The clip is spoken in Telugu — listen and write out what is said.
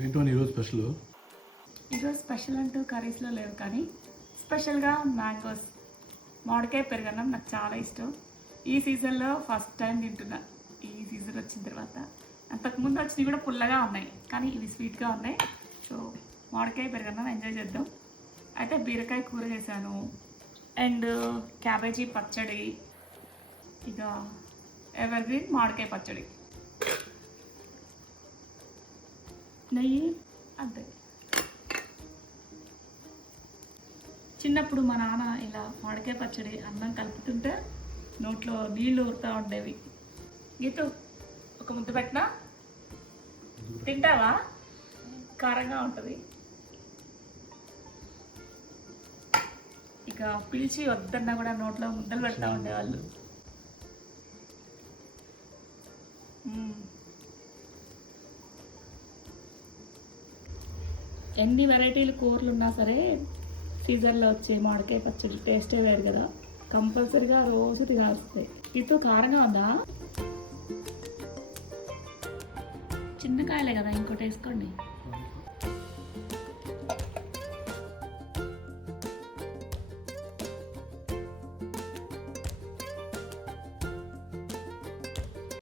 ఏంటో ఈరోజు స్పెషల్? ఈరోజు స్పెషల్ అంటూ కర్రీస్లో లేవు, కానీ స్పెషల్గా మ్యాంగోస్, మామిడికాయ పెరుగన్నం నాకు చాలా ఇష్టం. ఈ సీజన్లో ఫస్ట్ టైం తింటున్నా. ఈ సీజన్ వచ్చిన తర్వాత అంతకుముందు వచ్చినవి కూడా పుల్లగా ఉన్నాయి, కానీ ఇవి స్వీట్గా ఉన్నాయి. సో మామిడికాయ పెరుగన్నం ఎంజాయ్ చేద్దాం. అయితే బీరకాయ కూర చేశాను, అండ్ క్యాబేజీ పచ్చడి, ఇక ఎవర్ గ్రీన్ మామిడికాయ పచ్చడి, నెయ్యి, అంతే. చిన్నప్పుడు మా నాన్న ఇలా మామిడికాయ పచ్చడి అన్నం కలుపుతుంటే నోట్లో నీళ్ళు ఊరుతూ ఉండేవి. గీతు ఒక ముద్ద పెట్టినా తింటావా? కారంగా ఉంటుంది. ఇక పిలిచి వద్దన్నా కూడా నోట్లో ముద్దలు పెడతా ఉండేవాళ్ళు. ఎన్ని వెరైటీలు కూరలు ఉన్నా సరే సీజన్లో వచ్చే మామిడికాయ పచ్చడి టేస్టే వేరు కదా. కంపల్సరీగా రోజు తినాల్సిందే. ఇది కారంగా ఉందా? చిన్న కాయలే కదా, ఇంకోటి వేసుకోండి.